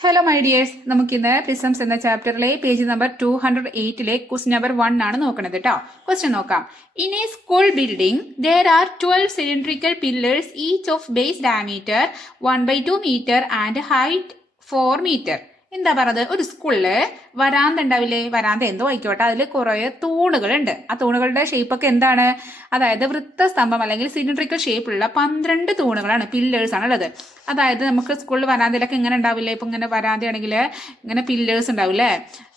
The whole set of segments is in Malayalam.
ഹലോ മൈ ഡിയേഴ്സ്, നമുക്കിന്ന് പ്രിസംസ് എന്ന ചാപ്റ്ററിലെ പേജ് നമ്പർ 208 ക്വസ്റ്റ്യൻ നമ്പർ 1 ആണ് നോക്കുന്നത് കേട്ടോ. ക്വസ്റ്റ്യൻ നോക്കാം. In A school building there are 12 cylindrical pillars each of base diameter 1/2 meter and height 4 meter. എന്താ പറയുന്നത്? ഒരു സ്കൂളില് വരാന്ത ഉണ്ടാവില്ലേ? വരാന്ത എന്തോ ആയിക്കോട്ടെ, അതിൽ കുറെ തൂണുകളുണ്ട്. ആ തൂണുകളുടെ ഷേപ്പ് ഒക്കെ എന്താണ്? അതായത് വൃത്തസ്തംഭം അല്ലെങ്കിൽ സിലിണ്ടറിക്കൽ ഷേപ്പുള്ള 12 തൂണുകളാണ്, പില്ലേഴ്സ് ആണ് ഉള്ളത്. അതായത് നമുക്ക് സ്കൂളിൽ വരാന്തയിലൊക്കെ ഇങ്ങനെ ഉണ്ടാവില്ലേ? ഇപ്പൊ ഇങ്ങനെ വരാന്തയാണെങ്കിൽ ഇങ്ങനെ പില്ലേഴ്സ് ഉണ്ടാവില്ലേ?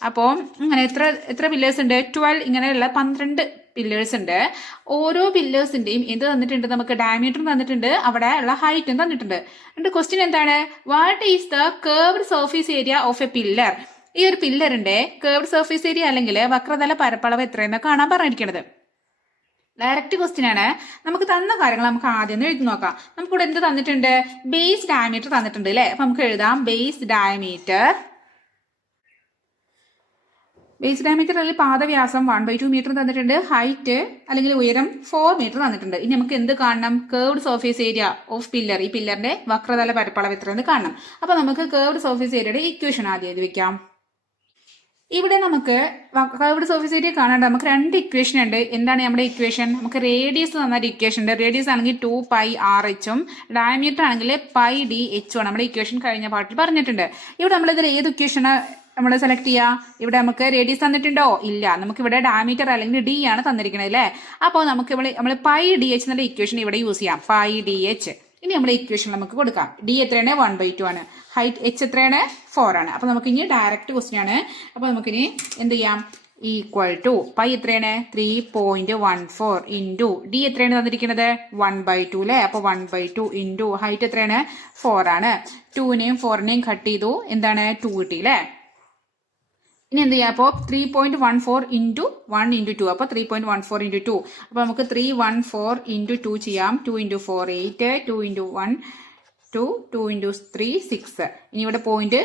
അപ്പോൾ ഇങ്ങനെ എത്ര പില്ലേഴ്സ് ഉണ്ട്? 12. ഇങ്ങനെയുള്ള 12 പില്ലേഴ്സ് ഉണ്ട്. ഓരോ പില്ലേഴ്സിന്റെയും എന്ത് തന്നിട്ടുണ്ട്? നമുക്ക് ഡയമീറ്റർ തന്നിട്ടുണ്ട്, അവിടെ ഉള്ള ഹൈറ്റും തന്നിട്ടുണ്ട്. എന്നിട്ട് ക്വസ്റ്റ്യൻ എന്താണ്? What is the curved surface area of A pillar? ഈ ഒരു പില്ലറിന്റെ കർവ്ഡ് സർഫേസ് ഏരിയ അല്ലെങ്കിൽ വക്രതല പരപ്പളവ് എത്രയെന്ന് കാണാൻ പറഞ്ഞിരിക്കുന്നത്. ഡയറക്റ്റ് ക്വസ്റ്റ്യൻ ആണ്. നമുക്ക് തന്ന കാര്യങ്ങൾ നമുക്ക് ആദ്യം എഴുതി നോക്കാം. നമുക്കിവിടെ എന്ത് തന്നിട്ടുണ്ട്? ബേസ് ഡയമീറ്റർ തന്നിട്ടുണ്ട് അല്ലേ? അപ്പൊ നമുക്ക് എഴുതാം ബേസ് ഡയമീറ്റർ അല്ലെങ്കിൽ പാദവ്യാസം 1/2 മീറ്റർ തന്നിട്ടുണ്ട്. ഹൈറ്റ് അല്ലെങ്കിൽ ഉയരം 4 മീറ്റർ തന്നിട്ടുണ്ട്. ഇനി നമുക്ക് എന്ത് കാണണം? Curved surface area of pillar. ഈ പില്ലറിന്റെ വക്രതല പരപ്പളവ് എത്രയെന്ന് കാണണം. അപ്പൊ നമുക്ക് കർവ്ഡ് സർഫേസ് ഏരിയയുടെ ഇക്വേഷൻ ആദ്യം എഴുതി വെക്കാം. ഇവിടെ നമുക്ക് കർവ്ഡ് സർഫേസ് ഏരിയ കാണാണ്ട് നമുക്ക് 2 ഇക്വേഷൻ ഉണ്ട്. എന്താണ് നമ്മുടെ ഇക്വേഷൻ? നമുക്ക് റേഡിയസ് തന്നൊരു ഇക്വേഷൻ ഉണ്ട്. റേഡിയസ് ആണെങ്കിൽ 2πr/h ഡയമീറ്റർ ആണെങ്കിൽ πdh നമ്മുടെ ഇക്വേഷൻ കഴിഞ്ഞ പാർട്ടിൽ പറഞ്ഞിട്ടുണ്ട്. ഇവിടെ നമ്മളിതിൽ ഏത് ഇക്വേഷന് നമ്മൾ സെലക്ട് ചെയ്യുക? ഇവിടെ നമുക്ക് റേഡിയസ് തന്നിട്ടുണ്ടോ? ഇല്ല. നമുക്ക് ഇവിടെ ഡയമീറ്റർ അല്ലെങ്കിൽ ഡി ആണ് തന്നിരിക്കുന്നത് അല്ലേ? അപ്പോൾ നമുക്ക് നമ്മൾ πdh എന്നുള്ള ഇക്വേഷൻ ഇവിടെ യൂസ് ചെയ്യാം. πdh. ഇനി നമ്മുടെ ഇക്വേഷൻ നമുക്ക് കൊടുക്കാം. ഡി എത്രയാണ്? 1/2 ആണ്. ഹൈറ്റ് h എത്രയാണ്? 4 ആണ്. അപ്പൊ നമുക്ക് ഇനി ഡയറക്റ്റ് ക്വസ്റ്റ്യൻ ആണ്. അപ്പൊ നമുക്കിനി എന്ത് ചെയ്യാം? ഈക്വൽ ടു പൈ എത്രയാണ്? 3.14 ഇൻറ്റു ഡി എത്രയാണ് തന്നിരിക്കുന്നത്? 1/2 അല്ലേ? അപ്പൊ 1/2 ഇൻറ്റു ഹൈറ്റ് എത്രയാണ്? 4 ആണ്. 2നെയും 4നെയും കട്ട് ചെയ്തു. എന്താണ്? 2 കിട്ടി അല്ലേ? ഇനി എന്ത് ചെയ്യാം? അപ്പോൾ 3.14 ഇൻറ്റു 1 ഇൻറ്റു 2. അപ്പോൾ 3.14 ഇൻറ്റു 2. അപ്പോൾ നമുക്ക് 314 ഇൻറ്റു 2 ചെയ്യാം. 2 ഇൻറ്റു 4 8, 2 ഇൻറ്റു 1 2, 2 ഇൻറ്റു 3 6. ഇനി ഇവിടെ പോയിന്റ്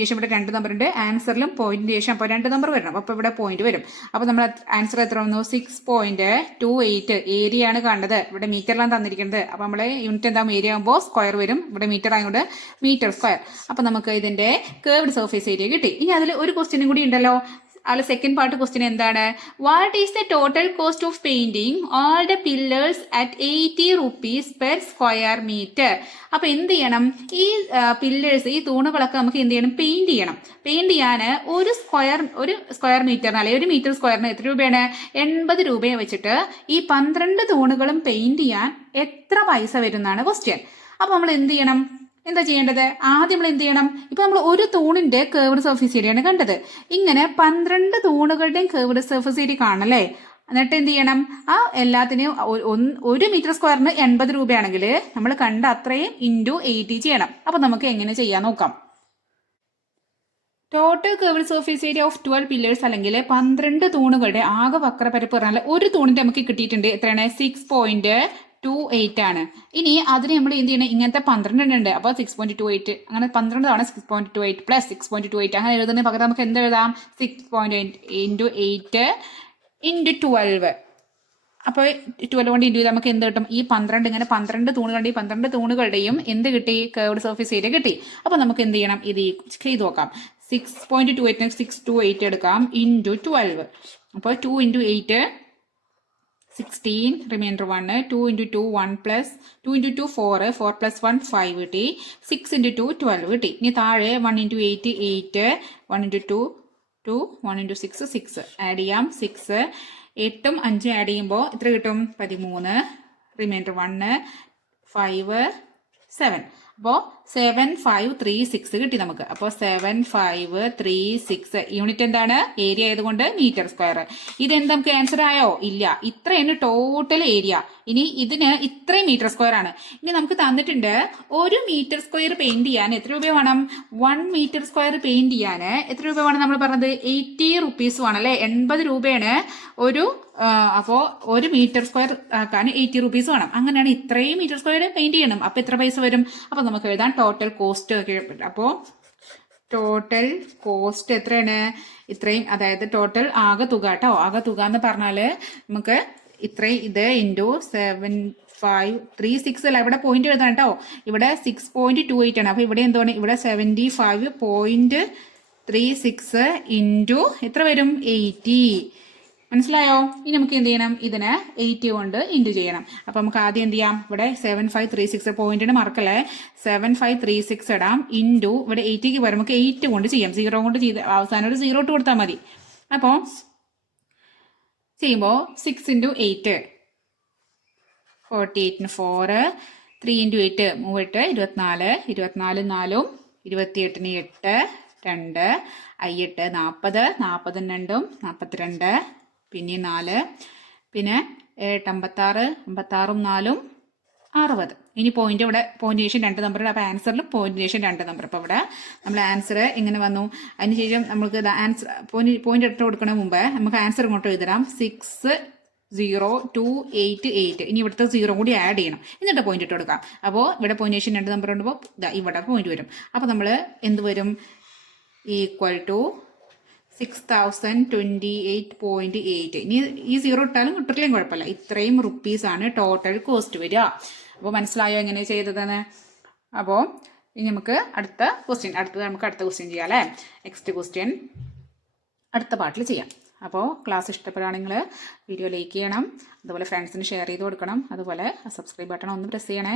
ശേഷം ഇവിടെ 2 നമ്പർ ഉണ്ട്. ആൻസറിലും പോയിന്റിന് ശേഷം അപ്പോൾ 2 നമ്പർ വരണം. അപ്പോൾ ഇവിടെ പോയിന്റ് വരും. അപ്പോൾ നമ്മൾ ആൻസർ എത്ര വന്നു? 6.28. ഏരിയ ആണ് കണ്ടത്. ഇവിടെ മീറ്ററിലാണ് തന്നിരിക്കുന്നത്. അപ്പോൾ നമ്മൾ യൂണിറ്റ് എന്താകും? ഏരിയ ആകുമ്പോൾ സ്ക്വയർ വരും. ഇവിടെ മീറ്റർ ആയതുകൊണ്ട് മീറ്റർ സ്ക്വയർ. അപ്പോൾ നമുക്ക് ഇതിന്റെ കർവ്ഡ് സർഫേസ് ഏരിയ കിട്ടി. ഇനി അതിൽ ഒരു ക്വസ്റ്റ്യനും കൂടി ഉണ്ടല്ലോ. അതിൽ സെക്കൻഡ് പാർട്ട് ക്വസ്റ്റ്യൻ എന്താണ്? What is the total cost of painting all the pillars at 80 rupees per square metre? അപ്പൊ എന്ത് ചെയ്യണം? ഈ പില്ലേഴ്സ്, ഈ തൂണുകളൊക്കെ നമുക്ക് എന്ത് ചെയ്യണം? പെയിന്റ് ചെയ്യണം. പെയിന്റ് ചെയ്യാൻ ഒരു സ്ക്വയർ മീറ്ററിന് അല്ലെങ്കിൽ 1 മീറ്റർ സ്ക്വയറിന് എത്ര രൂപയാണ്? 80 രൂപയെ വെച്ചിട്ട് ഈ 12 തൂണുകളും പെയിന്റ് ചെയ്യാൻ എത്ര പൈസ വരും എന്നാണ് ക്വസ്റ്റ്യൻ. അപ്പൊ നമ്മൾ എന്ത് ചെയ്യണം? എന്താ ചെയ്യേണ്ടത്? ആദ്യം നമ്മൾ എന്ത് ചെയ്യണം? ഇപ്പൊ നമ്മൾ ഒരു തൂണിന്റെ കർവ്ഡ് സർഫേസ് ഏരിയയാണ് കണ്ടത്. ഇങ്ങനെ 12 തൂണുകളുടെയും കർവ്ഡ് സർഫേസ് ഏരിയ കാണല്ലേ? എന്നിട്ട് എന്ത് ചെയ്യണം? ആ എല്ലാത്തിനെയും 1 മീറ്റർ സ്ക്വയറിന് 80 രൂപയാണെങ്കിൽ നമ്മൾ കണ്ട അത്രയും ഇൻറ്റു 80 ചെയ്യണം. അപ്പൊ നമുക്ക് എങ്ങനെ ചെയ്യാൻ നോക്കാം. Total curved surface area of 12 pillars അല്ലെങ്കിൽ 12 തൂണുകളുടെ ആകെ വക്രപരപ്പ് പറഞ്ഞാൽ ഒരു തൂണിന്റെ നമുക്ക് കിട്ടിയിട്ടുണ്ട്. എത്രയാണ്? 6.28 ആണ്. ഇനി അതിന് നമ്മൾ എന്ത് ചെയ്യണം? ഇങ്ങനത്തെ 12 ഉണ്ട്. അപ്പോൾ 6.28 അങ്ങനെ 12 തവണ 6.28 പ്ലസ് 6.28 അങ്ങനെ എഴുതുന്നതിന് പകരം നമുക്ക് എന്ത് എഴുതാം? 6.8 ഇൻറ്റു 8 ഇൻറ്റു 12. അപ്പോൾ 12 കൊണ്ട് ഇൻറ്റു ചെയ്താൽ നമുക്ക് എന്ത് കിട്ടും? ഈ 12 ഇങ്ങനെ 12 തൂണുകളുടെയും 12 തൂണുകളുടെയും എന്ത് കിട്ടി? കർവ്ഡ് സർഫേസ് ഏരിയ കിട്ടി. അപ്പോൾ നമുക്ക് എന്ത് ചെയ്യണം? ഇത് ചെയ്ത് നോക്കാം. 6.28 628 എടുക്കാം ഇൻറ്റു 12. അപ്പോൾ 2 into 8 16, reminder 1, 2 into 2 1 plus 2 into 2 4, 4 plus 1 5 കിട്ടി. 6 ഇൻറ്റു 2 12 കിട്ടി. ഇനി താഴെ 1 ഇൻറ്റു 8 8, 1 ഇൻറ്റു 2 2, 1 ഇൻറ്റു 6 6. ആഡ് ചെയ്യാം. 6 8ഉം 5ഉം ആഡ് ചെയ്യുമ്പോൾ എത്ര കിട്ടും? 13, റിമൈൻഡർ 1 5 7. അപ്പോൾ 7536 കിട്ടി നമുക്ക്. അപ്പോൾ 7536 യൂണിറ്റ് എന്താണ്? ഏരിയ ആയതുകൊണ്ട് മീറ്റർ സ്ക്വയർ. ഇതെന്താ നമുക്ക് ആൻസർ ആയോ? ഇല്ല. ഇത്രയാണ് ടോട്ടൽ ഏരിയ. ഇനി ഇതിന് ഇത്രയും മീറ്റർ സ്ക്വയർ ആണ്. ഇനി നമുക്ക് തന്നിട്ടുണ്ട് 1 മീറ്റർ സ്ക്വയർ പെയിന്റ് ചെയ്യാൻ എത്ര രൂപ വേണം? 1 മീറ്റർ സ്ക്വയർ പെയിന്റ് ചെയ്യാൻ എത്ര രൂപ വേണം? നമ്മൾ പറഞ്ഞത് 80 റുപ്പീസ് വേണം അല്ലെ? 80 രൂപയാണ് അപ്പോൾ 1 മീറ്റർ സ്ക്വയർ ആക്കാൻ 80 റുപ്പീസ് വേണം. അങ്ങനെയാണ് ഇത്രയും മീറ്റർ സ്ക്വയർ പെയിന്റ് ചെയ്യണം. അപ്പൊ എത്ര പൈസ വരും? അപ്പൊ നമുക്ക് എഴുതാൻ ടോട്ടൽ കോസ്റ്റ് ഒക്കെ. അപ്പോൾ ടോട്ടൽ കോസ്റ്റ് എത്രയാണ്? ഇത്രയും, അതായത് ടോട്ടൽ ആകെ തുക കേട്ടോ. ആകെ തുക എന്ന് പറഞ്ഞാല് നമുക്ക് ഇത്രയും ഇത് ഇൻറ്റു 6 അല്ല, ഇവിടെ പോയിന്റ് എഴുതണം കേട്ടോ. ഇവിടെ 6.28 ആണ്. അപ്പോൾ ഇവിടെ എന്താണ്, ഇവിടെ 75.36 ഇൻറ്റു എത്ര വരും, 80. മനസ്സിലായോ? ഇനി നമുക്ക് എന്ത് ചെയ്യണം, ഇതിനെ 80 കൊണ്ട് ഇൻറ്റു ചെയ്യണം. അപ്പോൾ നമുക്ക് ആദ്യം എന്ത് ചെയ്യാം, ഇവിടെ 7536 പോയിന്റിന് മാർക്കല്ലേ, 7536 ഇടാം ഇൻറ്റു ഇവിടെ 80ക്ക് വരും, നമുക്ക് 8 കൊണ്ട് ചെയ്യാം. 0 കൊണ്ട് ചെയ്ത് അവസാനം ഒരു 0 ഇട്ട് കൊടുത്താൽ മതി. അപ്പോൾ ചെയ്യുമ്പോൾ 6 × 8 48 4 3 × 8 3 24 24 4 28 8 2 8 40 40 2 42 പിന്നെ 4 പിന്നെ 8 56 56 4 60. ഇനി പോയിന്റ് ഇവിടെ പോയിന്റേഷൻ 2 നമ്പർ, അപ്പോൾ ആൻസറിൽ പോയിന്റേഷൻ 2 നമ്പർ. അപ്പോൾ ഇവിടെ നമ്മൾ ആൻസർ എങ്ങനെ വന്നു, അതിനുശേഷം നമുക്ക് ആൻസർ പോയിന്റ് ഇട്ട് കൊടുക്കണ മുമ്പ് നമുക്ക് ആൻസർ ഇങ്ങോട്ട് എഴുതാം, 60288. ഇനി ഇവിടുത്തെ 0 കൂടി ആഡ് ചെയ്യണം, എന്നിട്ട് പോയിന്റ് ഇട്ട് കൊടുക്കാം. അപ്പോൾ ഇവിടെ പോയിന്റേഷൻ 2 നമ്പർ ഉണ്ടപ്പോൾ ഇവിടെ പോയിന്റ് വരും. അപ്പോൾ നമ്മൾ എന്ത് വരും, ഈക്വൽ ടു 6028.8. ഇനി ഈ 0 ഇട്ടാലും കിട്ടില്ലെങ്കിലും കുഴപ്പമില്ല. ഇത്രയും റുപ്പീസാണ് ടോട്ടൽ കോസ്റ്റ് വരിക. അപ്പോൾ മനസ്സിലായോ എങ്ങനെ ചെയ്തതെന്ന്? അപ്പോൾ ഇനി നമുക്ക് അടുത്ത ക്വസ്റ്റ്യൻ ചെയ്യാം അല്ലേ. നെക്സ്റ്റ് ക്വസ്റ്റ്യൻ അടുത്ത പാർട്ടിൽ ചെയ്യാം. അപ്പോൾ ക്ലാസ് ഇഷ്ടപ്പെടുകയാണെങ്കിൽ വീഡിയോ ലൈക്ക് ചെയ്യണം, അതുപോലെ ഫ്രണ്ട്സിന് ഷെയർ ചെയ്ത് കൊടുക്കണം, അതുപോലെ സബ്സ്ക്രൈബ് ബട്ടൺ ഒന്ന് പ്രസ് ചെയ്യണേ.